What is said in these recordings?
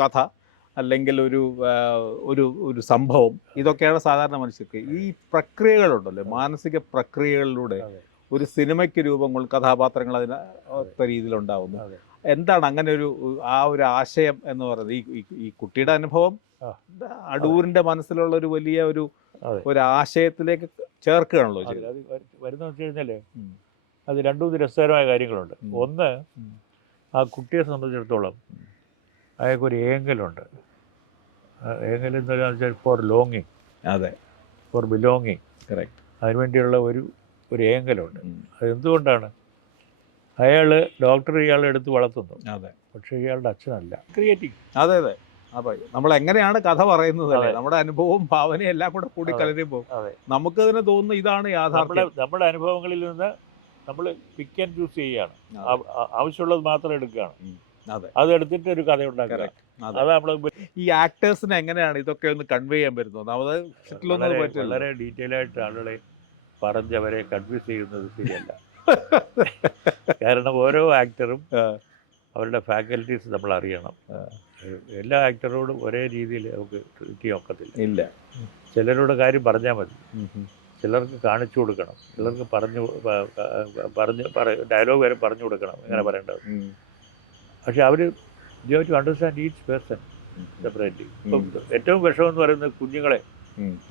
കഥ അല്ലെങ്കിൽ ഒരു ഒരു സംഭവം, ഇതൊക്കെയാണ് സാധാരണ മനുഷ്യർക്ക്. ഈ പ്രക്രിയകളുണ്ടല്ലോ, മാനസിക പ്രക്രിയകളിലൂടെ ഒരു സിനിമയ്ക്ക് രൂപം കൊള്ളും, കഥാപാത്രങ്ങൾ അതിന് രീതിയിലുണ്ടാവുന്നു. എന്താണ് അങ്ങനെ ഒരു ആശയം എന്ന് പറയുന്നത്? ഈ കുട്ടിയുടെ അനുഭവം അടൂരിന്റെ മനസ്സിലുള്ള ഒരു വലിയ ഒരു ആശയത്തിലേക്ക് ചേർക്കുകയാണല്ലോ അത് വരുന്നതെന്ന് വെച്ച് കഴിഞ്ഞാൽ അത് രണ്ടും രസകരമായ കാര്യങ്ങളുണ്ട്. ഒന്ന്, ആ കുട്ടിയെ സംബന്ധിച്ചിടത്തോളം അയാൾക്കൊരു ഏങ്കലുണ്ട്. ഏങ്കൽ എന്താണെന്ന് വെച്ചാൽ ഫോർ ലോങ്ങിങ്, അതെ, ഫോർ ബിലോങ്ങിങ്, കറക്റ്റ്. അതിനുവേണ്ടിയുള്ള ഒരു ഏങ്കലുണ്ട്. അതെന്തുകൊണ്ടാണ്? അയാൾ ഡോക്ടർ ഇയാളെ എടുത്ത് വളർത്തുന്നു, അതെ, പക്ഷേ ഇയാളുടെ അച്ഛനല്ല. ക്രിയേറ്റിംഗ്. അതെ അതെ. അപ്പോൾ നമ്മൾ എങ്ങനെയാണ് കഥ പറയുന്നത്, നമ്മുടെ അനുഭവവും ഭാവനയും എല്ലാം കൂടെ കൂടി കലരുമ്പോൾ നമുക്കതിനെ തോന്നുന്നു ഇതാണ് യാഥാർത്ഥ്യം. നമ്മുടെ അനുഭവങ്ങളിൽ നിന്ന് നമ്മൾ പിക്ക് ആൻഡ് ചൂസ് ചെയ്യുകയാണ്, ആവശ്യമുള്ളത് മാത്രം എടുക്കുകയാണ്. അതെടുത്തിട്ട് ഒരു കഥ ഉണ്ടാക്കുക. അത് നമ്മൾ ഈ ആക്ടേഴ്സിന് എങ്ങനെയാണ് ഇതൊക്കെ ഒന്ന് കൺവേ ചെയ്യാൻ പറ്റുന്നത്? വളരെ ഡീറ്റെയിൽ ആയിട്ട് ആളുകളെ പറഞ്ഞവരെ കൺഫ്യൂസ് ചെയ്യുന്നത് ശരിയല്ല. കാരണം ഓരോ ആക്ടറും അവരുടെ ഫാക്കൽറ്റീസ് നമ്മൾ അറിയണം. എല്ലാ ആക്ടറോടും ഒരേ രീതിയിൽ നമുക്ക് ട്രീറ്റ് ചെയ്യാൻ ഒക്കത്തില്ല. ഇല്ല. ചിലരോട് കാര്യം പറഞ്ഞാൽ മതി, ചിലർക്ക് കാണിച്ചു കൊടുക്കണം, ചിലർക്ക് ഡയലോഗ് വരെ പറഞ്ഞു കൊടുക്കണം എങ്ങനെ പറയേണ്ടത്. പക്ഷെ അവർ you have to understand each person separately. ഇപ്പം ഏറ്റവും വിഷമെന്ന് പറയുന്നത് കുഞ്ഞുങ്ങളെ,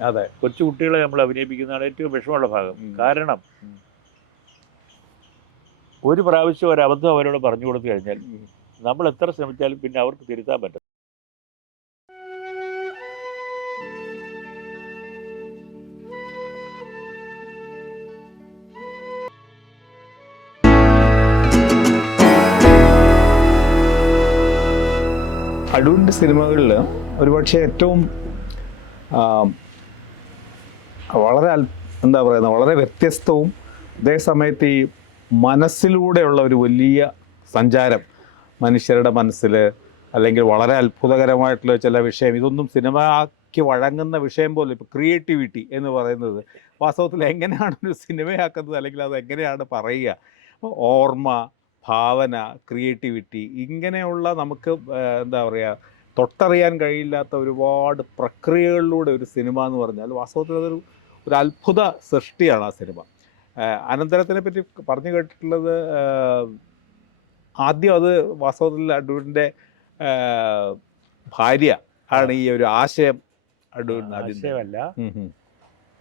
അതെ, കൊച്ചു കുട്ടികളെ നമ്മൾ അഭിനയിപ്പിക്കുന്നതാണ് ഏറ്റവും വിഷമമുള്ള ഭാഗം. കാരണം ഒരു പ്രാവശ്യം ഒരബദ്ധം അവരോട് പറഞ്ഞു കൊടുത്തു കഴിഞ്ഞാൽ നമ്മൾ എത്ര ശ്രമിച്ചാലും പിന്നെ അവർക്ക് തിരുത്താൻ പറ്റും. അടൂരിൻ്റെ സിനിമകളിൽ ഒരുപക്ഷെ ഏറ്റവും വളരെ വ്യത്യസ്തവും അതേസമയത്ത് ഈ മനസ്സിലൂടെയുള്ള ഒരു വലിയ സഞ്ചാരം, മനുഷ്യരുടെ മനസ്സിൽ, അല്ലെങ്കിൽ വളരെ അത്ഭുതകരമായിട്ടുള്ള ചില വിഷയം, ഇതൊന്നും സിനിമയ്ക്ക് വഴങ്ങുന്ന വിഷയം പോലെ. ഇപ്പോൾ ക്രിയേറ്റിവിറ്റി എന്ന് പറയുന്നത് വാസ്തവത്തിൽ എങ്ങനെയാണ് ഒരു സിനിമയാക്കുന്നത്, അല്ലെങ്കിൽ അത് എങ്ങനെയാണ് പറയുക? ഓർമ്മ, ഭാവന, ക്രിയേറ്റിവിറ്റി, ഇങ്ങനെയുള്ള നമുക്ക് തൊട്ടറിയാൻ കഴിയില്ലാത്ത ഒരുപാട് പ്രക്രിയകളിലൂടെ ഒരു സിനിമ എന്ന് പറഞ്ഞാൽ വാസ്തവത്തിൽ അതൊരു അത്ഭുത സൃഷ്ടിയാണ് ആ സിനിമ. അനന്തരത്തിനെ പറ്റി പറഞ്ഞു കേട്ടിട്ടുള്ളത്, ആദ്യം അത് വാസ്തവത്തിൽ അടൂരിൻ്റെ ഭാര്യ ആണ് ഈ ഒരു ആശയം. അടൂരിന് ആശയമല്ല,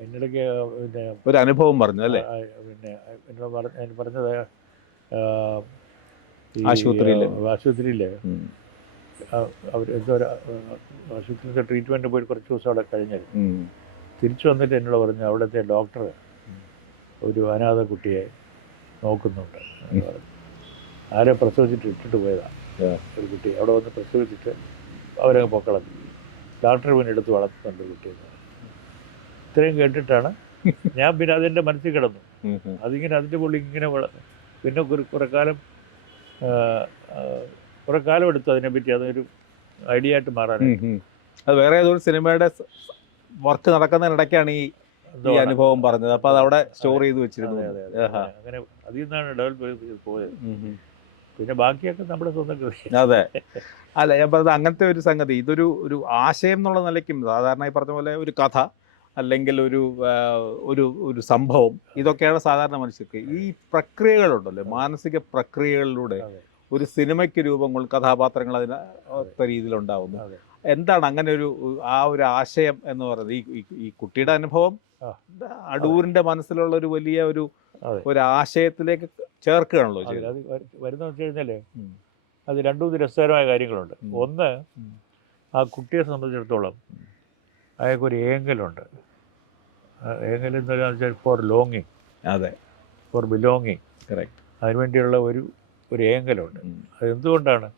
എന്നിടയ്ക്ക് ഒരു അനുഭവം പറഞ്ഞു അല്ലേ? പിന്നെ എന്നോട് പറഞ്ഞത് ആശുപത്രിയിൽ അവർ എന്തോ ആശുപത്രിയിലത്തെ ട്രീറ്റ്മെൻറ്റ് പോയി കുറച്ച് ദിവസം അവിടെ കഴിഞ്ഞാൽ തിരിച്ചു വന്നിട്ട് എന്നോട് പറഞ്ഞു, അവിടുത്തെ ഡോക്ടർ ഒരു അനാഥ കുട്ടിയെ നോക്കുന്നുണ്ട്. ആരെ പ്രസവിച്ചിട്ട് ഇട്ടിട്ട് പോയതാണ് ഒരു കുട്ടി. അവിടെ വന്ന് പ്രസവിച്ചിട്ട് അവരങ്ങ് പൊക്കളഞ്ഞു. ഡോക്ടർ പിന്നെ എടുത്ത് വളർത്തുന്നുണ്ട് കുട്ടിയെന്ന്. ഇത്രയും കേട്ടിട്ടാണ് ഞാൻ പിന്നെ അതെൻ്റെ മനസ്സിൽ കിടന്നു. അതിങ്ങനെ അതിൻ്റെ പുള്ളി ഇങ്ങനെ പിന്നെ കുറെ കാലം എടുത്തു അതിനെപ്പറ്റി അതൊരു ഐഡിയ ആയിട്ട് മാറാനായിട്ട്. അത് വേറെ ഏതൊരു സിനിമയുടെ വർക്ക് നടക്കുന്നതിനിടയ്ക്കാണ് ഈ അനുഭവം പറഞ്ഞത്. അപ്പോൾ അത് അവിടെ സ്റ്റോർ ചെയ്ത് വെച്ചിരുന്നു. അങ്ങനെ അതിൽ നിന്നാണ് ഡെവലപ്പ് ചെയ്ത് പോയത്. പിന്നെ ബാക്കിയൊക്കെ നമ്മുടെ സ്വന്തം കൃഷി. അതെ, അല്ല ഞാൻ പറഞ്ഞത് അങ്ങനത്തെ ഒരു സംഗതി. ഒരു ആശയം എന്നുള്ള നിലയ്ക്കും സാധാരണ ഈ പറഞ്ഞ പോലെ ഒരു കഥ അല്ലെങ്കിൽ ഒരു സംഭവം, ഇതൊക്കെയാണ് സാധാരണ മനുഷ്യർക്ക്. ഈ പ്രക്രിയകളുണ്ടല്ലോ, മാനസിക പ്രക്രിയകളിലൂടെ ഒരു സിനിമയ്ക്ക് രൂപം കൊള്ളും, കഥാപാത്രങ്ങൾ അതിന് രീതിയിലുണ്ടാവുന്നു. എന്താണ് അങ്ങനെ ഒരു ആശയം എന്ന് പറയുന്നത്? ഈ കുട്ടിയുടെ അനുഭവം അടൂരിന്റെ മനസ്സിലുള്ള ഒരു വലിയ ഒരു ആശയത്തിലേക്ക് ചേർക്കുകയാണല്ലോ അത് വരുന്നതെന്ന് വെച്ച് കഴിഞ്ഞാൽ അത് രണ്ടും രസകരമായ കാര്യങ്ങളുണ്ട്. ഒന്ന്, ആ കുട്ടിയെ സംബന്ധിച്ചിടത്തോളം അയാൾക്കൊരു ഏങ്കലുണ്ട്. ഏങ്കൽ എന്താണെന്ന് വെച്ചാൽ ഫോർ ലോങ്ങിങ്, അതെ, ഫോർ ബിലോങ്ങിങ്, കറക്റ്റ്. അതിനുവേണ്ടിയുള്ള ഒരു ഏങ്കലുണ്ട്. അതെന്തുകൊണ്ടാണ്?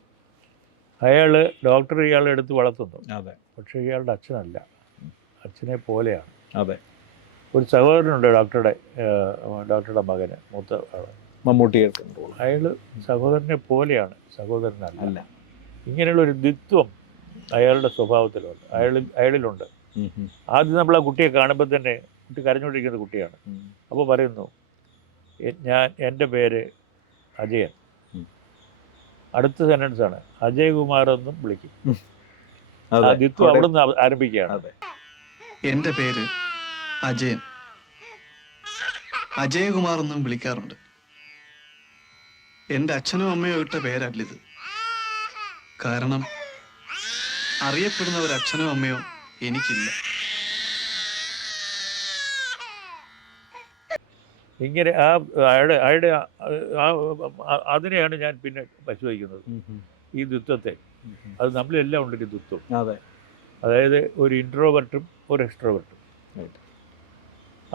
അയാൾ ഡോക്ടർ ഇയാളെ എടുത്ത് വളർത്തുന്നു, അതെ, പക്ഷേ ഇയാളുടെ അച്ഛനല്ല, അച്ഛനെ പോലെയാണ്. അതെ. ഒരു സഹോദരനുണ്ട് ഡോക്ടറുടെ മകന്, മൂത്ത ആൾ, മമ്മൂട്ടി. അയാൾ സഹോദരനെ പോലെയാണ്, സഹോദരനല്ല. ഇങ്ങനെയുള്ളൊരു ദ്വിത്വം അയാളുടെ സ്വഭാവത്തിലുണ്ട്, അയാളിലുണ്ട്. ആദ്യം നമ്മൾ ആ കുട്ടിയെ കാണുമ്പോൾ തന്നെ കുട്ടി കരഞ്ഞുകൊണ്ടിരിക്കുന്ന കുട്ടിയാണ്. അപ്പോൾ പറയുന്നു, എൻ്റെ പേര് അജയൻ. അടുത്ത സെൻറ്റൻസാണ്, അജയകുമാർ എന്നും വിളിക്കും. ആ ദ്വിത്വം അവിടെ നിന്ന് ആരംഭിക്കുകയാണ്. അതെ. എൻ്റെ പേര് അജയൻ. അജയകുമാർ എന്നും വിളിക്കാറുണ്ട്. എൻ്റെ അച്ഛനും അമ്മയോ ഇട്ട പേരല്ലിത്. കാരണം അറിയപ്പെടുന്ന ഒരു അച്ഛനോ അമ്മയോ എനിക്കില്ല. ഇങ്ങനെ അയാളുടെ അതിനെയാണ് ഞാൻ പിന്നെ പരിശോധിക്കുന്നത്, ഈ ദ്വിത്വത്തെ. അത് നമ്മളിലെല്ലാം ഉണ്ട് ഒരു ദ്വിത്വം. അതായത് ഒരു ഇൻട്രോവർട്ടും ഒരു എക്സ്ട്രോവർട്ടും.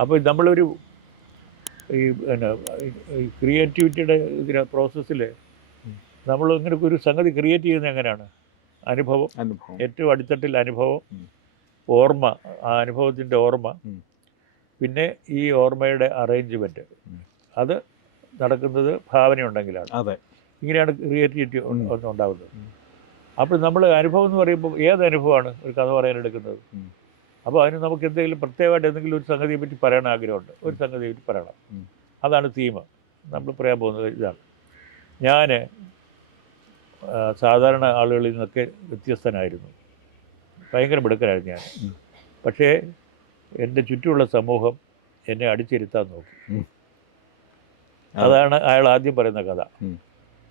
അപ്പോൾ നമ്മളൊരു ഈ പിന്നെ ഈ ക്രിയേറ്റിവിറ്റിയുടെ ഇതിന് പ്രോസസ്സിൽ നമ്മൾ ഇങ്ങനെ ഒരു സംഗതി ക്രിയേറ്റ് ചെയ്യുന്നത് എങ്ങനെയാണ്? അനുഭവം, ഏറ്റവും അടിത്തട്ടിൽ അനുഭവം, ഓർമ്മ, ആ അനുഭവത്തിൻ്റെ ഓർമ്മ, പിന്നെ ഈ ഓർമ്മയുടെ അറേഞ്ച്മെൻറ്റ്, അത് നടക്കുന്നത് ഭാവനയുണ്ടെങ്കിലാണ്. ഇങ്ങനെയാണ് ക്രിയേറ്റിവിറ്റി ഉണ്ടാകുന്നത്. അപ്പോൾ നമ്മൾ അനുഭവം എന്ന് പറയുമ്പോൾ ഏത് അനുഭവമാണ് ഒരു കഥ പറയാനെടുക്കുന്നത്? അപ്പോൾ അതിന് നമുക്ക് എന്തെങ്കിലും പ്രത്യേകമായിട്ട് എന്തെങ്കിലും ഒരു സംഗതിയെ പറ്റി പറയാൻ ആഗ്രഹമുണ്ട്, ഒരു സംഗതിയെ പറ്റി പറയണം. അതാണ് തീം. നമ്മൾ പറയാൻ പോകുന്നത് ഇതാണ്. ഞാൻ സാധാരണ ആളുകളിൽ നിന്നൊക്കെ വ്യത്യസ്തനായിരുന്നു, ഭയങ്കര മിടുക്കനായിരുന്നു ഞാൻ. പക്ഷേ എൻ്റെ ചുറ്റുമുള്ള സമൂഹം എന്നെ അടിച്ചിരുത്താൻ നോക്കി. അതാണ് അയാൾ ആദ്യം പറയുന്ന കഥ.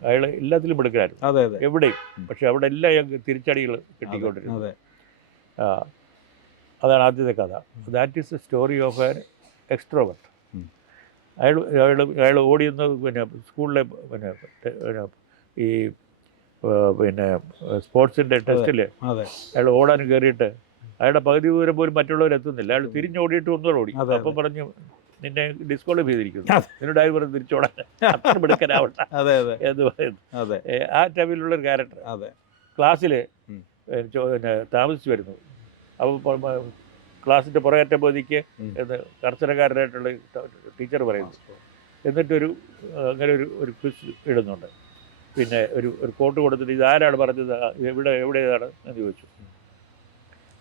അയാൾ എല്ലാത്തിലും മിടുക്കനായിരുന്നു, എവിടെയും. പക്ഷെ അവിടെ എല്ലാം തിരിച്ചടികൾ കിട്ടിക്കൊണ്ടിരുന്നത്. അതാണ് ആദ്യത്തെ കഥ. That is a story of an extrovert. അയാൾ ഓടിയെന്ന് പിന്നെ സ്കൂളിലെ ഈ സ്പോർട്സിൻ്റെ ടെസ്റ്റിൽ അയാൾ ഓടാൻ കയറിയിട്ട് അയാളുടെ പകുതി ദൂരം പോലും മറ്റുള്ളവരെത്തുന്നില്ല. അയാൾ തിരിഞ്ഞോടിയിട്ട് ഒന്നുകൂടെ ഓടി. അപ്പം പറഞ്ഞു, നിന്നെ ഡിസ്ക്വാളിഫൈ ചെയ്തിരിക്കുന്നു, നിന്നോടായി പറഞ്ഞ് തിരിച്ചോടാൻ, അത്ര മിടുക്കനാവണ്ട എന്ന് പറയുന്നു. ആ ടൈമിലുള്ളൊരു ക്യാരക്ടർ. ക്ലാസ്സിൽ താമസിച്ച് വരുന്നു. അപ്പോൾ ക്ലാസ്സിൻ്റെ പുറകേറ്റ ബോധിക്ക് എന്ന് കർശനക്കാരനായിട്ടുള്ള ടീച്ചർ പറയുന്നു. എന്നിട്ടൊരു അങ്ങനെ ഒരു ക്വിസ് ഇടുന്നുണ്ട്. പിന്നെ ഒരു കോട്ട് കൊടുത്തിട്ട് ഇതാരാണ് പറഞ്ഞത്, എവിടെയാണ് എന്ന് ചോദിച്ചു.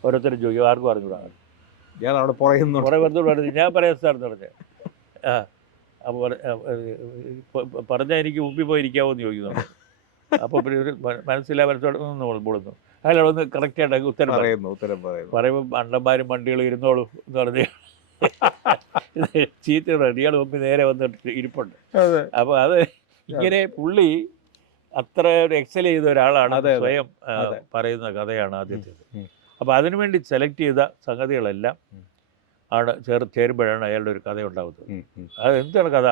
ഓരോരുത്തരും ചോദിക്കും, ആർക്കും അറിഞ്ഞൂടാണ്. കുറേ പേർത്തോട് പറഞ്ഞു, ഞാൻ പറയാം സാർ എന്ന് പറഞ്ഞത്. അപ്പോൾ പറഞ്ഞാൽ എനിക്ക് മുമ്പിൽ പോയിരിക്കാമോ എന്ന് ചോദിക്കുന്നുണ്ട്. അപ്പോൾ പിന്നെ ഒരു മനസ്സിലോട് പൊടുന്നു. അയാളൊന്ന് കറക്റ്റായിട്ട് ഉത്തരം പറയുമ്പോൾ അണ്ണന്മാരും വണ്ടികളും ഇരുന്നോളൂ എന്ന് പറഞ്ഞ് ചീത്ത ഇയാൾ മുമ്പിൽ നേരെ വന്നിട്ട് ഇരിപ്പുണ്ട്. അപ്പോൾ അത് ഇങ്ങനെ പുള്ളി അത്ര ഒരു എക്സൽ ചെയ്ത ഒരാളാണ് സ്വയം പറയുന്ന കഥയാണ് ആദ്യത്തേത്. അപ്പോൾ അതിനുവേണ്ടി സെലക്ട് ചെയ്ത സംഗതികളെല്ലാം ആണ് ചേരുമ്പോഴാണ് അയാളുടെ ഒരു കഥ ഉണ്ടാകുന്നത്. അത് എന്താണ് കഥ?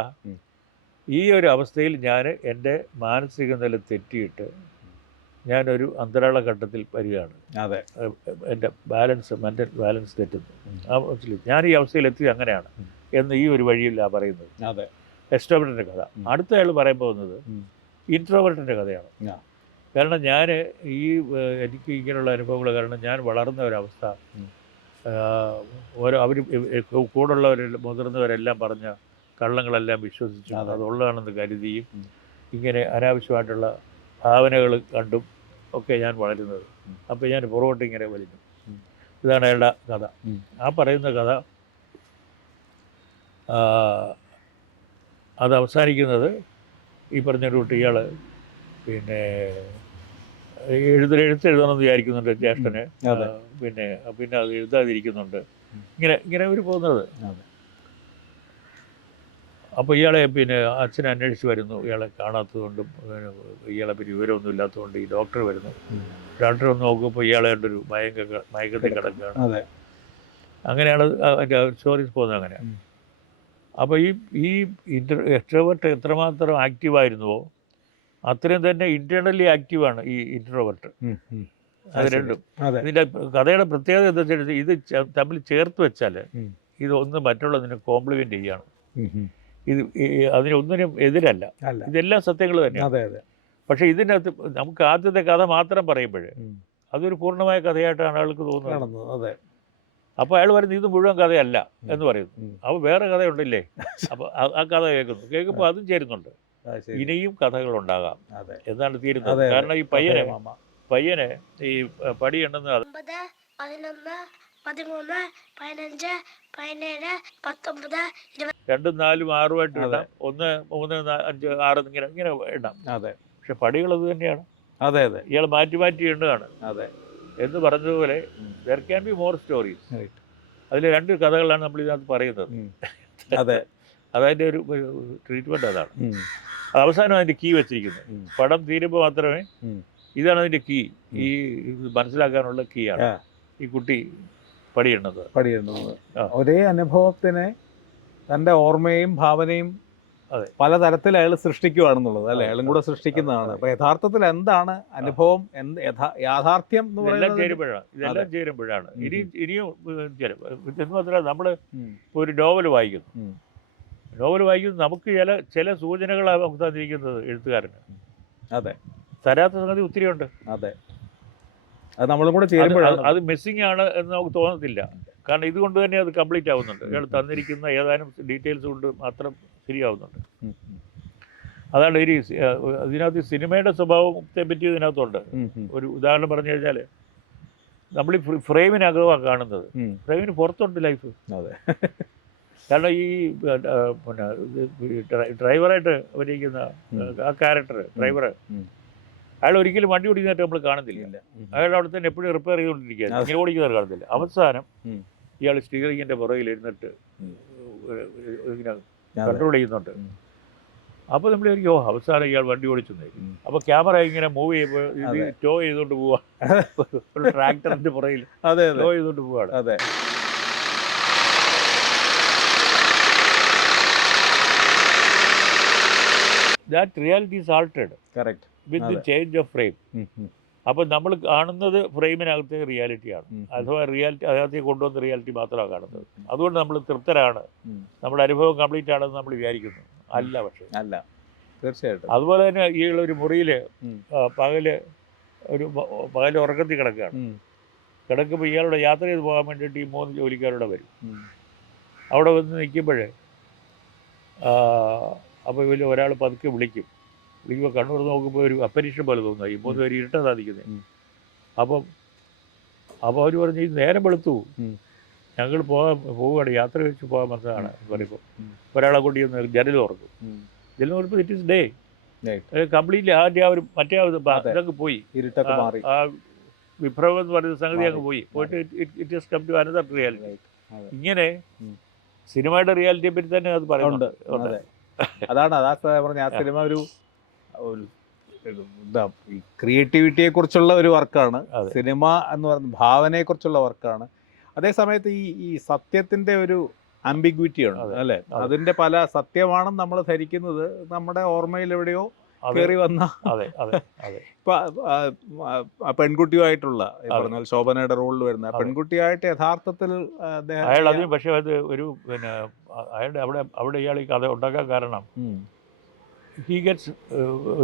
ഈ ഒരു അവസ്ഥയിൽ ഞാൻ എൻ്റെ മാനസിക നില തെറ്റിയിട്ട് ഞാനൊരു അന്തരാള ഘട്ടത്തിൽ വരികയാണ്. എൻ്റെ മെൻ്റൽ ബാലൻസ് തെറ്റുന്നു. ആ അവസ്ഥയിൽ ഞാൻ ഈ അവസ്ഥയിലെത്തി അങ്ങനെയാണ് എന്ന് ഈ ഒരു വഴിയിലാണ് പറയുന്നത്. എക്സ്ട്രോവേർട്ടിൻ്റെ കഥ. അടുത്ത അയാൾ പറയാൻ പോകുന്നത് ഇൻട്രോവേർട്ടിൻ്റെ കഥയാണ്. കാരണം ഞാൻ എനിക്ക് ഇങ്ങനെയുള്ള അനുഭവങ്ങൾ കാരണം ഞാൻ വളർന്ന ഒരവസ്ഥ, അവർ കൂടുള്ളവരെല്ലാം മുതിർന്നവരെല്ലാം പറഞ്ഞ കള്ളങ്ങളെല്ലാം വിശ്വസിച്ചു അതുള്ളതാണെന്ന് കരുതിയും ഇങ്ങനെ അനാവശ്യമായിട്ടുള്ള ഭാവനകൾ കണ്ടും ഒക്കെ ഞാൻ വളരുന്നത്. അപ്പോൾ ഞാൻ പുറകോട്ട് ഇങ്ങനെ വലിഞ്ഞു. ഇതാണ് അയാളുടെ കഥ. ആ പറയുന്ന കഥ അത് അവസാനിക്കുന്നത് ഈ പറഞ്ഞ കൂട്ട് ഇയാൾ പിന്നെ എഴുതെഴുതണമെന്ന് വിചാരിക്കുന്നുണ്ട് ജ്യേഷ്ഠന്. പിന്നെ അത് എഴുതാതിരിക്കുന്നുണ്ട്. ഇങ്ങനെ അവർ പോകുന്നത്. അപ്പോൾ ഇയാളെ പിന്നെ അച്ഛനെ അന്വേഷിച്ച് വരുന്നു. ഇയാളെ കാണാത്തതുകൊണ്ടും ഇയാളെ പറ്റി വിവരമൊന്നും ഇല്ലാത്തതുകൊണ്ട് ഈ ഡോക്ടർ വരുന്നു. ഡോക്ടർ വന്ന് നോക്കുമ്പോൾ ഇയാളെ ഒരു മയക്കത്തിൽ കിടക്കുകയാണ്. അങ്ങനെയാണ് അതിൻ്റെ സ്റ്റോറീസ് പോകുന്നത്. അങ്ങനെ അപ്പോൾ ഈ എക്സ്ട്രോവേർട്ട് എത്രമാത്രം ആക്റ്റീവായിരുന്നുവോ അത്രയും തന്നെ ഇൻറ്റേർണലി ആക്റ്റീവാണ് ഈ ഇൻട്രോവേർട്ട്. അത് രണ്ടും. ഇതിൻ്റെ കഥയുടെ പ്രത്യേകത എന്താ വെച്ചാൽ ഇത് തമ്മിൽ ചേർത്ത് വെച്ചാൽ ഇതൊന്ന് മറ്റുള്ളതിനെ കോംപ്ലിമെൻ്റ് ചെയ്യാണ്. ഇത് അതിനൊന്നിനും എതിരല്ല. ഇതെല്ലാം സത്യങ്ങൾ തന്നെയാണ്. പക്ഷേ ഇതിനകത്ത് നമുക്ക് ആദ്യത്തെ കഥ മാത്രം പറയുമ്പോൾ അതൊരു പൂർണ്ണമായ കഥയായിട്ടാണ് ആൾക്ക് തോന്നുന്നത്. അപ്പോൾ അയാൾ പറയുന്നത് ഇത് മുഴുവൻ കഥയല്ല എന്ന് പറയുന്നു. അപ്പോൾ വേറെ കഥയുണ്ടല്ലേ? അപ്പോൾ ആ കഥ കേൾക്കുമ്പോൾ അതും ചേരുന്നുണ്ട്. ഇനിയും കഥകളുണ്ടാകാം എന്നാണ് തീരുന്നത്. കാരണം ഈ പയ്യനെ ഈ പടി എണ്ണുന്ന 13, 15, 17, 19, 20 2, 4, 6 ഇടാം. 1, 3, 5, 6 ഇങ്ങനെ ഇടാം. പക്ഷെ പടികൾ അത് തന്നെയാണ്. ഇയാൾ മാറ്റി എണ്ണുകയാണ്. എന്ന് പറഞ്ഞതുപോലെ there can be more stories. Right. അതിൽ 2 കഥകളാണ് നമ്മൾ ഇതിനകത്ത് പറയുന്നത്. അതെ. അതതിൻ്റെ ഒരു ട്രീറ്റ്മെൻറ്റ് അതാണ്. അവസാനം അതിൻ്റെ കീ വെച്ചിരിക്കുന്നത്. പടം തീരുമ്പോൾ മാത്രമേ ഇതാണ് അതിൻ്റെ കീ, ഈ ഇത് മനസ്സിലാക്കാനുള്ള കീ ആണ് ഈ കുട്ടി പടിയിടുന്നത്. ഒരേ അനുഭവത്തിനെ തൻ്റെ ഓർമ്മയും ഭാവനയും പലതരത്തിൽ അയാൾ സൃഷ്ടിക്കുകയാണെന്നുള്ളത് അല്ലെ, അയാളും കൂടെ സൃഷ്ടിക്കുന്നതാണ്. അപ്പൊ യഥാർത്ഥത്തിൽ എന്താണ് അനുഭവം, യാഥാർത്ഥ്യം എന്ന് പറയുന്നത് ഇതെല്ലാം ചേരുമ്പോഴാണ് ഇനിയും എന്ന് പറഞ്ഞാൽ നമ്മൾ ഒരു നോവൽ വായിക്കുന്നു, നമുക്ക് ചില സൂചനകളാണ് നമുക്ക് തന്നിരിക്കുന്നത് എഴുത്തുകാരന്. അതെ, തരാത്ത സംഗതി ഒത്തിരി ഉണ്ട്. അതെ, അത് നമ്മളും കൂടെ ചേരുമ്പോഴാണ് അത് മിസ്സിംഗ് ആണ് എന്ന് നമുക്ക് തോന്നത്തില്ല. കാരണം ഇതുകൊണ്ട് തന്നെ അത് കംപ്ലീറ്റ് ആവുന്നുണ്ട്. ഇയാൾ തന്നിരിക്കുന്ന ഏതാനും ഡീറ്റെയിൽസ് കൊണ്ട് മാത്രം ശരിയാവുന്നുണ്ട്. അതാണ് ഇതിനകത്ത് സിനിമയുടെ സ്വഭാവത്തെ പറ്റി ഇതിനകത്തുണ്ട്. ഒരു ഉദാഹരണം പറഞ്ഞു കഴിഞ്ഞാൽ നമ്മൾ ഈ ഫ്രെയിമിനകമാണ് കാണുന്നത്, ഫ്രെയിമിന് പുറത്തുണ്ട് ലൈഫ്. കാരണം ഈ പിന്നെ ഡ്രൈവറായിട്ട് അഭിനയിക്കുന്ന ആ ക്യാരക്ടർ ഡ്രൈവർ, അയാൾ ഒരിക്കലും വണ്ടി ഓടിക്കുന്നതായിട്ട് നമ്മൾ കാണുന്നില്ല. അയാൾ അവിടെ തന്നെ എപ്പോഴും റിപ്പയർ ചെയ്തുകൊണ്ടിരിക്കുകയാണ്, ഇങ്ങനെ ഓടിക്കുന്നവർ കാണുന്നില്ല. അവസാനം ഇയാൾ സ്റ്റിയറിങ്ങിൻ്റെ പുറകിൽ ഇരുന്നിട്ട് ഇങ്ങനെ കൺട്രോൾ ചെയ്യുന്നുണ്ട്. അപ്പോൾ നമ്മൾ വിചാരിക്കും അവസാനം ഇയാൾ വണ്ടി ഓടിച്ചു. അപ്പോൾ ക്യാമറ ഇങ്ങനെ മൂവ് ചെയ്യുമ്പോൾ ഇത് ടോ ചെയ്തുകൊണ്ട് പോവാ, ഒരു ട്രാക്ടറിൻ്റെ പുറകിൽ ടോ ചെയ്തുകൊണ്ട് പോവാണ്. അതെ, that reality is altered. Correct. With the change of frame. അപ്പോൾ നമ്മൾ കാണുന്നത് ഫ്രെയിമിനകത്തെ റിയാലിറ്റിയാണ്, അഥവാ അതിനകത്തേക്ക് കൊണ്ടുവന്ന റിയാലിറ്റി മാത്രമാണ് കാണുന്നത്. അതുകൊണ്ട് നമ്മൾ തൃപ്തരാണ്, നമ്മുടെ അനുഭവം കംപ്ലീറ്റ് ആണെന്ന് നമ്മൾ വിചാരിക്കുന്നു. അല്ല, പക്ഷേ അല്ല, തീർച്ചയായിട്ടും. അതുപോലെ തന്നെ ഈ ഒരു മുറിയിൽ പകല് ഉറക്കത്തിൽ കിടക്കുകയാണ്. കിടക്കുമ്പോൾ ഇയാളുടെ യാത്ര ചെയ്ത് പോകാൻ വേണ്ടിയിട്ട് ഈ 3 ജോലിക്കാരുടെ വരും. അവിടെ വന്ന് നിൽക്കുമ്പോഴേ അപ്പോൾ ഇതിൽ ഒരാൾ പതുക്കെ വിളിക്കുമ്പോൾ കണ്ണൂർ നോക്കുമ്പോൾ ഒരു അപ്പരീക്ഷ പോലെ തോന്നുക. ഈ 3 പേര് ഇരുട്ടാ സാധിക്കുന്നത്. അപ്പോൾ അവർ പറഞ്ഞു ഇത് നേരം വെളുത്തു, ഞങ്ങൾ പോവുകയാണ്, യാത്ര വെച്ച് പോകാൻ വന്നതാണ് പറയുമ്പോൾ ഒരാളെ കൊണ്ട് ജനൽ തുറക്കും. ജനൽ തുറക്കുമ്പോൾ ഇറ്റ് ഈസ് ഡേ കംപ്ലീറ്റ്ലി. ആ ഒരു മറ്റേ ഇതങ്ങ് പോയി, ആ വിഭ്രമം എന്ന് പറയുന്ന സംഗതി അങ്ങ് പോയിട്ട് it is come to another reality. ഇങ്ങനെ സിനിമയുടെ റിയാലിറ്റിയെ പറ്റി തന്നെ അത് പറയുന്നുണ്ട്. അതാണ് പറഞ്ഞ ആ സിനിമ ഒരു എന്താ ക്രിയേറ്റിവിറ്റിയെ കുറിച്ചുള്ള ഒരു വർക്കാണ്. സിനിമ എന്ന് പറയുന്ന ഭാവനയെ കുറിച്ചുള്ള വർക്കാണ്. അതേ സമയത്ത് ഈ സത്യത്തിന്റെ ഒരു ആംബിഗ്വിറ്റി ഉണ്ട് അല്ലെ, അതിന്റെ പല സത്യമാണെന്ന് നമ്മൾ ധരിക്കുന്നത് നമ്മുടെ ഓർമ്മയിൽ എവിടെയോ കയറി വന്ന ഇപ്പൊ പെൺകുട്ടിയുമായിട്ടുള്ള പറഞ്ഞാൽ ശോഭനയുടെ റോളിൽ വരുന്ന പെൺകുട്ടിയായിട്ട് യഥാർത്ഥത്തിൽ പക്ഷെ അത് ഒരു പിന്നെ അയാളുടെ അവിടെ ഇയാൾ ഈ കഥ ഉണ്ടാക്കാൻ കാരണം he gets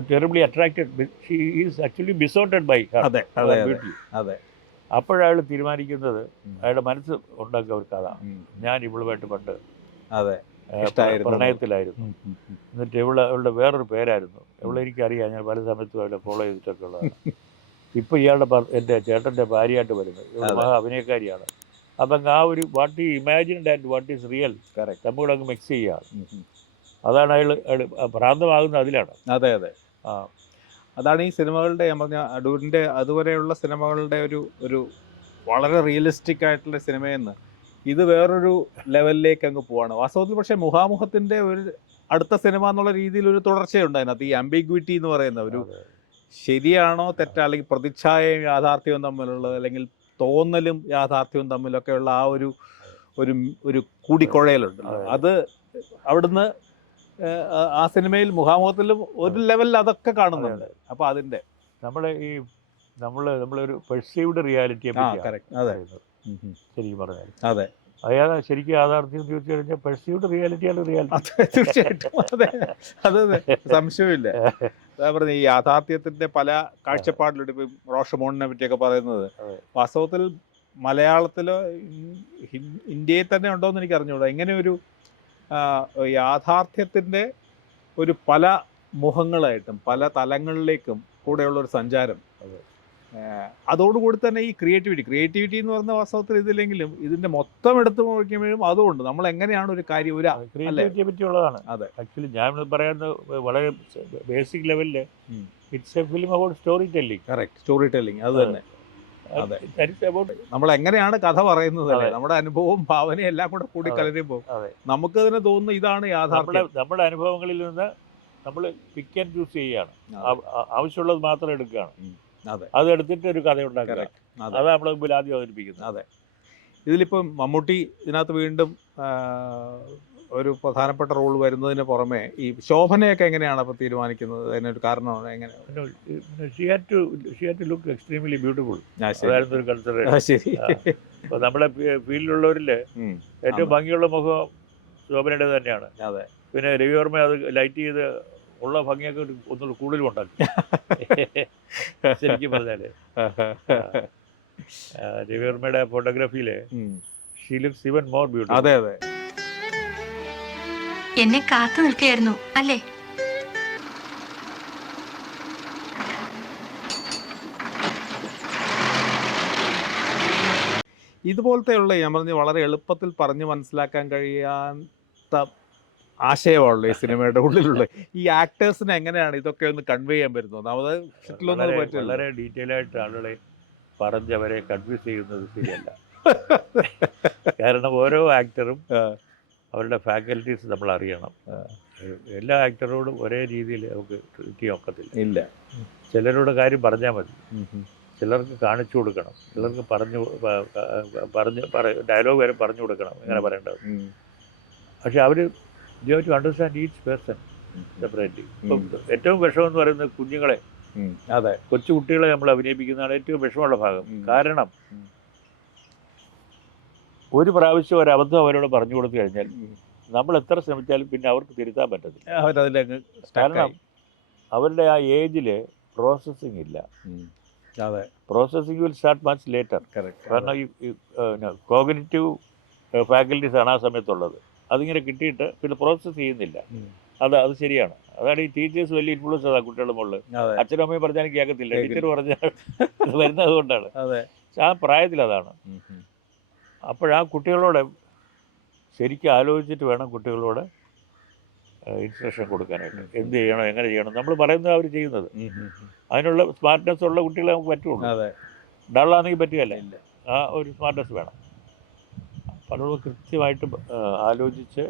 terribly attracted, she is actually besotted by her beauty. അപ്പോഴയാൾ തീരുമാനിക്കുന്നത് അയാളുടെ മനസ്സ് ഉണ്ടാക്കിയ ഒരു കഥ, ഞാൻ ഇവളുമായിട്ട് പണ്ട് പ്രണയത്തിലായിരുന്നു, എന്നിട്ട് ഇവളുടെ വേറൊരു പേരായിരുന്നു, എനിക്കറിയാം, ഞാൻ പല സമയത്തും അവളെ ഫോളോ ചെയ്തിട്ടൊക്കെ ഉള്ളതാണ്. ഇപ്പോൾ എൻ്റെ ചേട്ടൻ്റെ ഭാര്യയായിട്ട് വരുന്നത് മഹാ അഭിനയക്കാരിയാണ്. അപ്പം ആ ഒരു വാട്ട് ഈ imagined and what is real തമ്മിൽ അങ്ങ് മിക്സ് ചെയ്യുകയാണ്. അതാണ് അയാൾ ഭ്രാന്തമാകുന്നത് അതിലാണ്. അതെ, അതാണ് ഈ സിനിമകളുടെ ഞാൻ പറഞ്ഞ അടൂരിൻ്റെ അതുവരെയുള്ള സിനിമകളുടെ ഒരു വളരെ റിയലിസ്റ്റിക് ആയിട്ടുള്ള സിനിമയെന്ന് ഇത് വേറൊരു ലെവലിലേക്ക് അങ്ങ് പോവാണ് വാസ്തവത്തിൽ. പക്ഷേ മുഖാമുഖത്തിൻ്റെ ഒരു അടുത്ത സിനിമ എന്നുള്ള രീതിയിൽ ഒരു തുടർച്ചയുണ്ട് അതിനകത്ത്. ഈ ആംബിഗ്വിറ്റി എന്ന് പറയുന്ന ഒരു ശരിയാണോ തെറ്റാ, അല്ലെങ്കിൽ പ്രതിച്ഛായയും യാഥാർത്ഥ്യവും തമ്മിലുള്ളത്, അല്ലെങ്കിൽ തോന്നലും യാഥാർത്ഥ്യവും തമ്മിലൊക്കെയുള്ള ആ ഒരു കൂടിക്കുഴയലുണ്ട്. അത് അവിടുന്ന് ആ സിനിമയിൽ മുഖാമുഖത്തിലും ഒരു ലെവലിൽ അതൊക്കെ കാണുന്നുണ്ട്. അപ്പോൾ അതിൻ്റെ നമ്മളൊരു പെർസീവ്ഡ് റിയാലിറ്റിയെ പറ്റി ശരിക്കും പറഞ്ഞാൽ അതെ, അയാൾ ശരിക്കും യാഥാർത്ഥ്യം ചോദിച്ചു കഴിഞ്ഞാൽ പെർസീവ്ഡ് റിയാലിറ്റിയാണ് റിയാലിറ്റി. തീർച്ചയായിട്ടും അതെ, സംശയമില്ല. അതാ പറഞ്ഞ ഈ യാഥാർത്ഥ്യത്തിന്റെ പല കാഴ്ചപ്പാടിലുണ്ട്. ഇപ്പം റോഷമോണിനെ പറ്റിയൊക്കെ പറയുന്നത് വാസ്തവത്തിൽ മലയാളത്തിലോ ഇന്ത്യയിൽ തന്നെ ഉണ്ടോയെന്ന് എനിക്ക് അറിഞ്ഞുകൂടാ. ഇങ്ങനെ ഒരു യാഥാർത്ഥ്യത്തിൻ്റെ ഒരു പല മുഖങ്ങളായിട്ടും പല തലങ്ങളിലേക്കും കൂടെയുള്ളൊരു സഞ്ചാരം. അതോടുകൂടി തന്നെ ഈ ക്രിയേറ്റിവിറ്റി എന്ന് പറയുന്ന വാസ്തവത്തിൽ ഇതില്ലെങ്കിലും ഇതിൻ്റെ മൊത്തം എടുത്ത് നോക്കുമ്പോഴും അതുകൊണ്ട് നമ്മൾ എങ്ങനെയാണ് ഒരു കാര്യം ക്രിയേറ്റിവിറ്റിയെ പറ്റിയുള്ളതാണ്. അതെ, ആക്ച്വലി ഞാൻ പറയുന്നത് വളരെ ബേസിക് ലെവലിൽ it's A film about story telling. Correct, story telling. അത് തന്നെ അതെ. That is about നമ്മൾ എങ്ങനെയാണ് കഥ പറയുന്നത് അല്ലേ? അതെ. നമ്മുടെ അനുഭവവും ഭാവനയും എല്ലാം കൂടെ കൂടി അതെ. കലരുമ്പോൾ അതെ. നമുക്ക് തന്നെ തോന്നുന്നു ഇതാണ് യാഥാർത്ഥ്യം. നമ്മുടെ അനുഭവങ്ങളിൽ നിന്ന് നമ്മൾ പിക്ക് ആൻഡ് ചൂസ് ചെയ്യുകയാണ്. അതെ. ആവശ്യമുള്ളത് മാത്രം എടുക്കുകയാണ്. അതെ. അതെടുത്തിട്ട് ഒരു കഥ ഉണ്ടാക്കുക. Correct. അതെ. അതാണ് നമ്മൾ മുമ്പിൽ ആദ്യം അവതരിപ്പിക്കുന്നത്. അതെ. ഇതിലിപ്പം മമ്മൂട്ടി ഇതിനകത്ത് വീണ്ടും ഒരു പ്രധാനപ്പെട്ട റോൾ വരുന്നതിന് പുറമെ ഈ ശോഭനയൊക്കെ എങ്ങനെയാണ് അപ്പോൾ തീരുമാനിക്കുന്നത്? അതിനൊരു കാരണമാണ് എങ്ങനെ? She had to look extremely beautiful. ശരി. അതായിരുന്നു ഒരു കൺസിഡറേഷൻ. ശരി. അപ്പോൾ നമ്മുടെ ഫീൽഡിലുള്ളവരിൽ ഏറ്റവും ഭംഗിയുള്ള മുഖം ശോഭനയുടെ തന്നെയാണ്. അതെ. പിന്നെ രവിവർമ്മ അത് ലൈറ്റ് ചെയ്ത് ഉള്ള ഭംഗിയൊക്കെ ഒന്നുകൂടി കൂടുതലും ഉണ്ടാക്കി. ശരിക്കും പറഞ്ഞാൽ രവിവർമ്മയുടെ ഫോട്ടോഗ്രാഫിയിൽ she looks even more beautiful. അതെ അതെ. എന്നെ കാത്തു നിൽക്കുകയായിരുന്നു അല്ലേ? ഇതുപോലത്തെയുള്ള ഞാൻ പറഞ്ഞ വളരെ എളുപ്പത്തിൽ പറഞ്ഞു മനസ്സിലാക്കാൻ കഴിയാത്ത ആശയമാണല്ലോ ഈ സിനിമയുടെ ഉള്ളിലുള്ള. ഈ ആക്ടേഴ്സിന് എങ്ങനെയാണ് ഇതൊക്കെ ഒന്ന് കൺവേ ചെയ്യാൻ പറ്റുന്നത്? അത് ഷട്ടിലൊന്നും പറ്റില്ല. വളരെ ഡീറ്റെയിൽ ആയിട്ട് ആളുകളെ പറഞ്ഞവരെ കൺഫ്യൂസ് ചെയ്യുന്നത് ശരിയല്ല. കാരണം ഓരോ ആക്ടറും അവരുടെ ഫാക്കൽറ്റീസ് നമ്മൾ അറിയണം. എല്ലാ ആക്ടറോടും ഒരേ രീതിയിൽ നമുക്ക് ട്രീറ്റ് ചെയ്യാൻ ഒക്കത്തില്ല. ഇല്ല. ചിലരോട് കാര്യം പറഞ്ഞാൽ മതി, ചിലർക്ക് കാണിച്ചു കൊടുക്കണം, ചിലർക്ക് ഡയലോഗ് വരെ പറഞ്ഞു കൊടുക്കണം എങ്ങനെ പറയേണ്ടത്. പക്ഷെ അവർ you have to understand each person separately. ഇപ്പം ഏറ്റവും വിഷമെന്ന് പറയുന്നത് കുഞ്ഞുങ്ങളെ, അതെ, കൊച്ചു കുട്ടികളെ നമ്മൾ അഭിനയിപ്പിക്കുന്നതാണ് ഏറ്റവും വിഷമമുള്ള ഭാഗം. കാരണം ഒരു പ്രാവശ്യം ഒരു അബദ്ധം അവരോട് പറഞ്ഞു കൊടുത്തു കഴിഞ്ഞാൽ നമ്മൾ എത്ര ശ്രമിച്ചാലും പിന്നെ അവർക്ക് തിരുത്താൻ പറ്റത്തില്ല. കാരണം അവരുടെ ആ ഏജിൽ പ്രോസസ്സിങ് ഇല്ല. അതെ, processing will start much later. കാരണം ഈ കോഗ്നിറ്റീവ് ഫാക്കൽറ്റീസ് ആണ് ആ സമയത്തുള്ളത്. അതിങ്ങനെ കിട്ടിയിട്ട് പിന്നെ പ്രോസസ്സ് ചെയ്യുന്നില്ല. അത് ശരിയാണ്. അതാണ് ഈ ടീച്ചേഴ്സ് വലിയ ഇൻഫ്ലുവൻസ് അതാണ് കുട്ടികളുടെ മുകളിൽ. അച്ഛനും അമ്മയും പറഞ്ഞാൽ കേൾക്കത്തില്ല, ടീച്ചർ പറഞ്ഞാൽ വരുന്നത് കൊണ്ടാണ്. ആ പ്രായത്തിൽ അതാണ്. അപ്പോഴാ കുട്ടികളോട് ശരിക്കും ആലോചിച്ചിട്ട് വേണം കുട്ടികളോട് ഇൻസ്ട്രക്ഷൻ കൊടുക്കാനായിട്ട്. എന്ത് ചെയ്യണം, എങ്ങനെ ചെയ്യണം, നമ്മൾ പറയുന്നത് അവർ ചെയ്യുന്നത്. അതിനുള്ള സ്മാർട്ട്നെസ് ഉള്ള കുട്ടികളെ നമുക്ക് പറ്റുള്ളൂ. ഡള്ളാണെങ്കിൽ പറ്റുകയല്ല. ആ ഒരു സ്മാർട്ട്നെസ് വേണം. പലരും കൃത്യമായിട്ട് ആലോചിച്ച്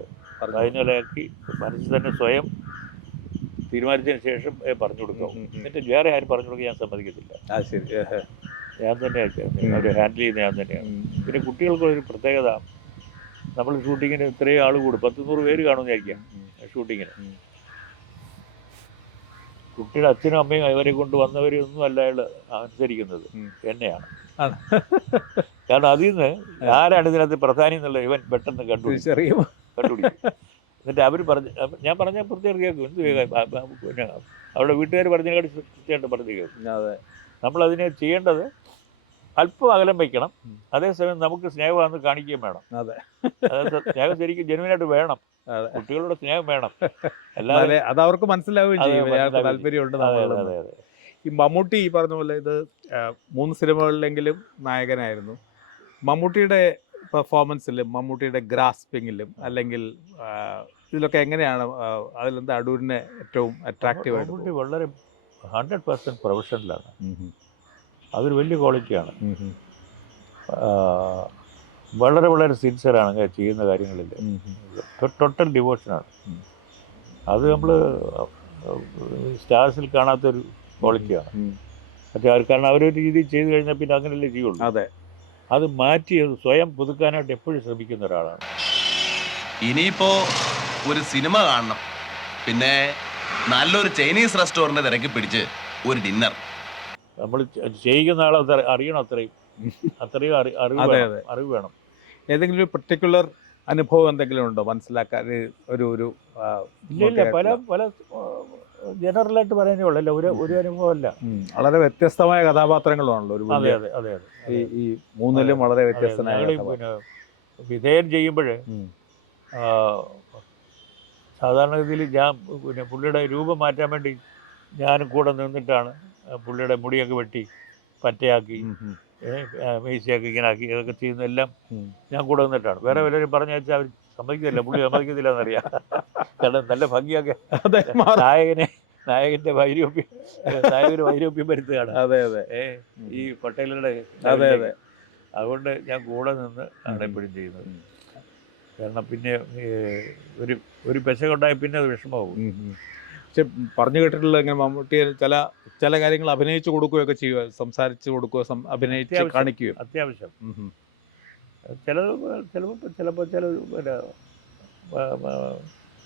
അതിനാലാക്കി മനസ്സിൽ തന്നെ സ്വയം തീരുമാനിച്ചതിന് ശേഷം പറഞ്ഞു കൊടുക്കും. എന്നിട്ട് വേറെ ആരും പറഞ്ഞു കൊടുക്കാൻ ഞാൻ സമ്മതിക്കത്തില്ല. ഞാൻ തന്നെയാണ് അവർ ഹാൻഡിൽ ചെയ്യുന്നത്, ഞാൻ തന്നെയാണ്. പിന്നെ കുട്ടികൾക്കൊരു പ്രത്യേകത, നമ്മൾ ഷൂട്ടിങ്ങിന് ഇത്രയും ആൾ കൂടും, 100-100 പേര് കാണുമെന്ന് വിചാരിക്കാം ഷൂട്ടിങ്ങിന്. കുട്ടിയുടെ അച്ഛനും അമ്മയും അവരെ കൊണ്ട് വന്നവരൊന്നും അല്ല അയാൾ അനുസരിക്കുന്നത്, എന്നെയാണ്. കാരണം അതിൽ നിന്ന് ആരാണ് ഇതിനകത്ത് പ്രധാനി എന്നുള്ള ഇവൻ പെട്ടെന്ന് കണ്ടുപിടിക്കും. എന്നിട്ട് അവർ ഞാൻ പറഞ്ഞാൽ പ്രത്യേകം കേൾക്കും. എന്ത് പിന്നെ അവരുടെ വീട്ടുകാർ പറഞ്ഞതിനെക്കാട്ടി കൃത്യമായിട്ട് പറഞ്ഞു കേൾക്കും. നമ്മളതിനെ ചെയ്യേണ്ടത് അല്പം അകലം വയ്ക്കണം, അതേസമയം നമുക്ക് സ്നേഹമാണെന്ന് കാണിക്കുകയും വേണം. അതായത് സ്നേഹം ശരിക്കും ജെനുവിനായിട്ട് വേണം, കുട്ടികളുടെ സ്നേഹം വേണം. അല്ലാതെ അത് അവർക്ക് മനസ്സിലാവുകയും ചെയ്യും, താല്പര്യമുണ്ട്. ഈ മമ്മൂട്ടി ഈ പറഞ്ഞ പോലെ ഇത് 3 സിനിമകളിലെങ്കിലും നായകനായിരുന്നു. മമ്മൂട്ടിയുടെ പെർഫോമൻസിലും മമ്മൂട്ടിയുടെ ഗ്രാസ്പിങ്ങിലും അല്ലെങ്കിൽ ഇതിലൊക്കെ എങ്ങനെയാണ് അതിലെന്താ അടൂരിനെ ഏറ്റവും അട്രാക്റ്റീവായിട്ട്? മമ്മൂട്ടി വളരെ 100% പ്രൊഫഷണലാണ്. അതൊരു വലിയ ക്വാളിറ്റിയാണ്. വളരെ വളരെ സിൻസിയറാണ് ചെയ്യുന്ന കാര്യങ്ങളിൽ. ടോട്ടൽ ഡിവോഷനാണ്. അത് നമ്മൾ സ്റ്റാർസിൽ കാണാത്തൊരു ക്വാളിറ്റിയാണ്. പക്ഷേ കാരണം അവരൊരു രീതിയിൽ ചെയ്ത് കഴിഞ്ഞാൽ പിന്നെ അങ്ങനെയല്ലേ ചെയ്യുള്ളൂ. അതെ, അത് മാറ്റി സ്വയം പുതുക്കാനായിട്ട് എപ്പോഴും ശ്രമിക്കുന്ന ഒരാളാണ്. ഇനിയിപ്പോ ഒരു സിനിമ കാണണം, പിന്നെ നല്ലൊരു ചൈനീസ് റെസ്റ്റോറൻറ്റ് തിരക്കി പിടിച്ച് ഒരു ഡിന്നർ. നമ്മൾ ചെയ്യുന്ന ആളെ അറിയണം, അത്രയും അറിവ് വേണം. ഏതെങ്കിലും ഒരു പർട്ടിക്കുലർ അനുഭവം എന്തെങ്കിലും ഉണ്ടോ മനസ്സിലാക്കാൻ? ഇല്ല, പല ജനറലായിട്ട് പറയാനേ ഉള്ളൂ. ഒരു അനുഭവമല്ല. വളരെ വ്യത്യസ്തമായ കഥാപാത്രങ്ങളാണല്ലോ. ഈ 3-ലും വളരെ വ്യത്യസ്തമായ. പിന്നെ വിധേയൻ ചെയ്യുമ്പോൾ സാധാരണഗതിയിൽ ഞാൻ പിന്നെ പുള്ളിയുടെ രൂപം മാറ്റാൻ വേണ്ടി ഞാനും കൂടെ നിന്നിട്ടാണ് പുള്ളിയുടെ മുടിയൊക്കെ വെട്ടി പറ്റയാക്കി മീശയൊക്കെ ഇങ്ങനെ ആക്കി ഇതൊക്കെ ചെയ്യുന്നതെല്ലാം ഞാൻ കൂടെ നിന്നിട്ടാണ്. വേറെ വല്ലവരും പറഞ്ഞാൽ അവർ സമ്മതിക്കത്തില്ല, പുള്ളി സമ്മതിക്കത്തില്ല എന്നറിയാം. കാരണം നല്ല ഭംഗിയൊക്കെ നായകനെ നായകൻ്റെ നായകന് വൈരോപ്യം വരുത്തുകയാണ്. അതെ അതെ ഈ പട്ടേലരുടെ അതെ അതെ. അതുകൊണ്ട് ഞാൻ കൂടെ നിന്ന് ആണ് എപ്പോഴും ചെയ്യുന്നത്. കാരണം പിന്നെ ഒരു പെശകുണ്ടായി പിന്നെ അത് വിഷമമാകും. പക്ഷെ പറഞ്ഞു കേട്ടിട്ടുള്ള ഇങ്ങനെ മമ്മൂട്ടി ചില കാര്യങ്ങൾ അഭിനയിച്ചു കൊടുക്കുകയൊക്കെ ചെയ്യുക, സംസാരിച്ച് കൊടുക്കുക, അഭിനയിച്ച് കാണിക്കുകയും അത്യാവശ്യം. ചിലപ്പോൾ പിന്നെ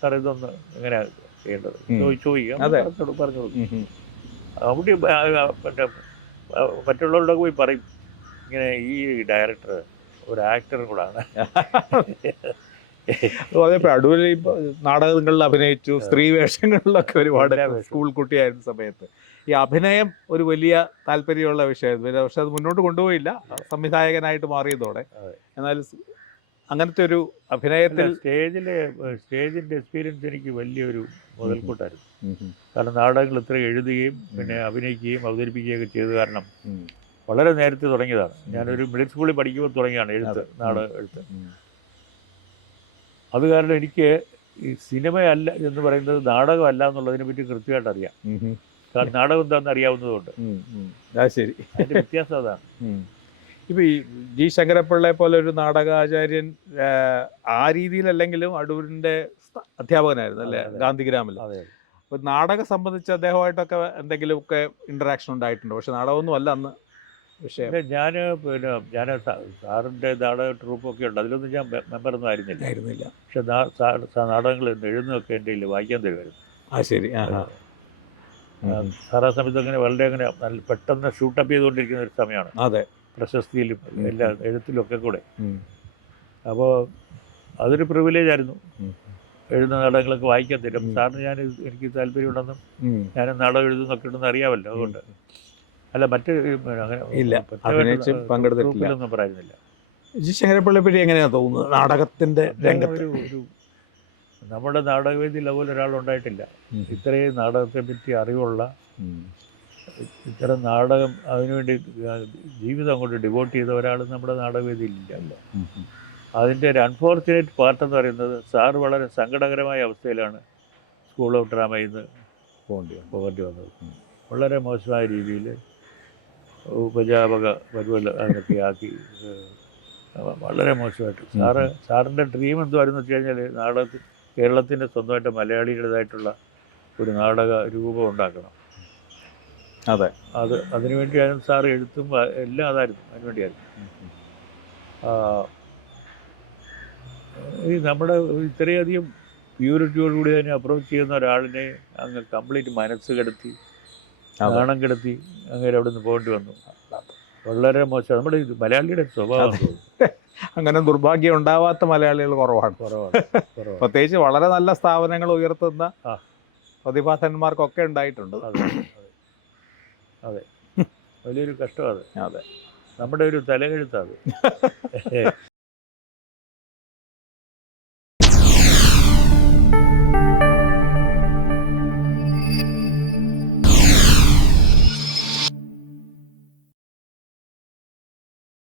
സാർ ഇതൊന്ന് എങ്ങനെയാ ചെയ്യേണ്ടത് ചോദിക്കുക, പറഞ്ഞു കൊടുക്കും. മമ്മൂട്ടി മറ്റുള്ളവരുടെ പോയി പറയും ഇങ്ങനെ ഈ ഡയറക്ടർ ഒരു ആക്ടറും കൂടാണ്. അതേപോലെ അടൂരിൽ നാടകങ്ങളിൽ അഭിനയിച്ചു, സ്ത്രീ വേഷങ്ങളിലൊക്കെ ഒരുപാട് സ്കൂൾ കുട്ടിയായിരുന്ന സമയത്ത് ഈ അഭിനയം ഒരു വലിയ താല്പര്യമുള്ള വിഷയമായിരുന്നു. പക്ഷെ അത് മുന്നോട്ട് കൊണ്ടുപോയില്ല, സംവിധായകനായിട്ട് മാറിയതോടെ. എന്നാൽ അങ്ങനത്തെ ഒരു അഭിനയത്തിൽ സ്റ്റേജിൻ്റെ എക്സ്പീരിയൻസ് എനിക്ക് വലിയൊരു മുതൽക്കൂട്ടായിരുന്നു. കാരണം നാടകങ്ങൾ ഇത്ര എഴുതുകയും പിന്നെ അഭിനയിക്കുകയും അവതരിപ്പിക്കുകയൊക്കെ ചെയ്ത കാരണം വളരെ നേരത്തെ തുടങ്ങിയതാണ്. ഞാനൊരു മിഡിൽ സ്കൂളിൽ പഠിക്കുമ്പോൾ തുടങ്ങിയാണ് നാടക എഴുത്ത്. അത് കാരണം എനിക്ക് ഈ സിനിമയല്ല എന്ന് പറയുന്നത് നാടകമല്ല എന്നുള്ളതിനെ പറ്റി കൃത്യമായിട്ട് അറിയാം. കാരണം നാടകം എന്താണെന്ന് അറിയാവുന്നതുകൊണ്ട്. ശരി, അതിൻ്റെ വ്യത്യാസം അതാണ്. ഇപ്പോൾ ഈ ജി ശങ്കരപ്പിള്ളയെ പോലെ ഒരു നാടകാചാര്യൻ ആ രീതിയിലല്ലെങ്കിലും അടൂരിൻ്റെ അധ്യാപകനായിരുന്നു അല്ലേ, ഗാന്ധിഗ്രാമിൽ. അപ്പോൾ നാടകം സംബന്ധിച്ച് അദ്ദേഹമായിട്ടൊക്കെ എന്തെങ്കിലുമൊക്കെ ഇൻറ്ററാക്ഷൻ ഉണ്ടായിട്ടുണ്ടോ? പക്ഷെ നാടകമൊന്നും അല്ല അന്ന് വിഷയം. ഞാൻ സാറിൻ്റെ നാടക ട്രൂപ്പൊക്കെ ഉണ്ട്, അതിലൊന്നും ഞാൻ മെമ്പറൊന്നും ആയിരുന്നില്ല. പക്ഷെ നാടകങ്ങൾ എഴുതുന്നതൊക്കെ എൻ്റെ കയ്യിൽ വായിക്കാൻ തരുമായിരുന്നു. ശരി. സാറാ സമയത്ത് അങ്ങനെ വളരെ അങ്ങനെ പെട്ടെന്ന് ഷൂട്ടപ്പ് ചെയ്തുകൊണ്ടിരിക്കുന്ന ഒരു സമയമാണ്. അതെ, പ്രശസ്തിയിലും എല്ലാ എഴുത്തിലും ഒക്കെ കൂടെ. അപ്പോൾ അതൊരു പ്രിവിലേജ് ആയിരുന്നു. എഴുതുന്ന നാടകങ്ങളൊക്കെ വായിക്കാൻ തരും. സാറിന് എനിക്ക് താല്പര്യമുണ്ടെന്നും ഞാൻ നാടകം എഴുതുന്നൊക്കെ ഉണ്ടെന്ന് അറിയാമല്ലോ. അതുകൊണ്ട് അല്ല മറ്റ് ഗ്രൂപ്പിലൊന്നും പറയുന്നില്ല. ജി ശങ്കരപ്പിള്ളയെ പറ്റി എങ്ങനെയാണ് തോന്നുന്നത് നാടകത്തിൻ്റെ രംഗത്ത്? ഒരു നമ്മുടെ നാടകവേദിയിൽ അതുപോലെ ഒരാളുണ്ടായിട്ടില്ല. ഇത്രയും നാടകത്തെ പറ്റി അറിവുള്ള, ഇത്തരം നാടകം അതിനുവേണ്ടി ജീവിതം അങ്ങോട്ട് ഡിവോട്ട് ചെയ്ത ഒരാൾ നമ്മുടെ നാടകവേദിയിലില്ല. അതിൻ്റെ ഒരു അൺഫോർച്ചുനേറ്റ് പാർട്ടെന്ന് പറയുന്നത് സാറ് വളരെ സങ്കടകരമായ അവസ്ഥയിലാണ് സ്കൂൾ ഓഫ് ഡ്രാമയിൽ നിന്ന് പോകേണ്ടി വന്നത്. വളരെ മോശമായ രീതിയിൽ ഉപജാപക പരുവല്ല അതിനൊക്കെ ആക്കി, വളരെ മോശമായിട്ട്. സാറിൻ്റെ ഡ്രീം എന്തുവായിരുന്നു വെച്ച് കഴിഞ്ഞാൽ കേരളത്തിൻ്റെ സ്വന്തമായിട്ട് മലയാളികളുടേതായിട്ടുള്ള ഒരു നാടക രൂപം ഉണ്ടാക്കണം. അതെ, അതിനുവേണ്ടിയായിരുന്നു സാർ എഴുത്തും എല്ലാം അതായിരുന്നു, അതിനുവേണ്ടിയായിരുന്നു. ഈ നമ്മുടെ ഇത്രയധികം പ്യൂരിറ്റിയോടുകൂടി തന്നെ അപ്രോച്ച് ചെയ്യുന്ന ഒരാളിനെ അങ്ങ് കംപ്ലീറ്റ് മനസ്സ് കെടുത്തി, നാണം കെടുത്തി അങ്ങനെ അവിടെ നിന്ന് പോകേണ്ടി വന്നു. വളരെ മോശം. നമ്മുടെ മലയാളിയുടെ സ്വഭാവം. അങ്ങനെ ദുർഭാഗ്യം ഉണ്ടാവാത്ത മലയാളികൾ കുറവാണ്. പ്രത്യേകിച്ച് വളരെ നല്ല സ്ഥാപനങ്ങൾ ഉയർത്തുന്ന പ്രതിഭാധന്മാർക്കൊക്കെ ഉണ്ടായിട്ടുണ്ട്. അതെ, വലിയൊരു കഷ്ടമാണ്. അതെ, നമ്മുടെ ഒരു തലകെഴുത്താണ്.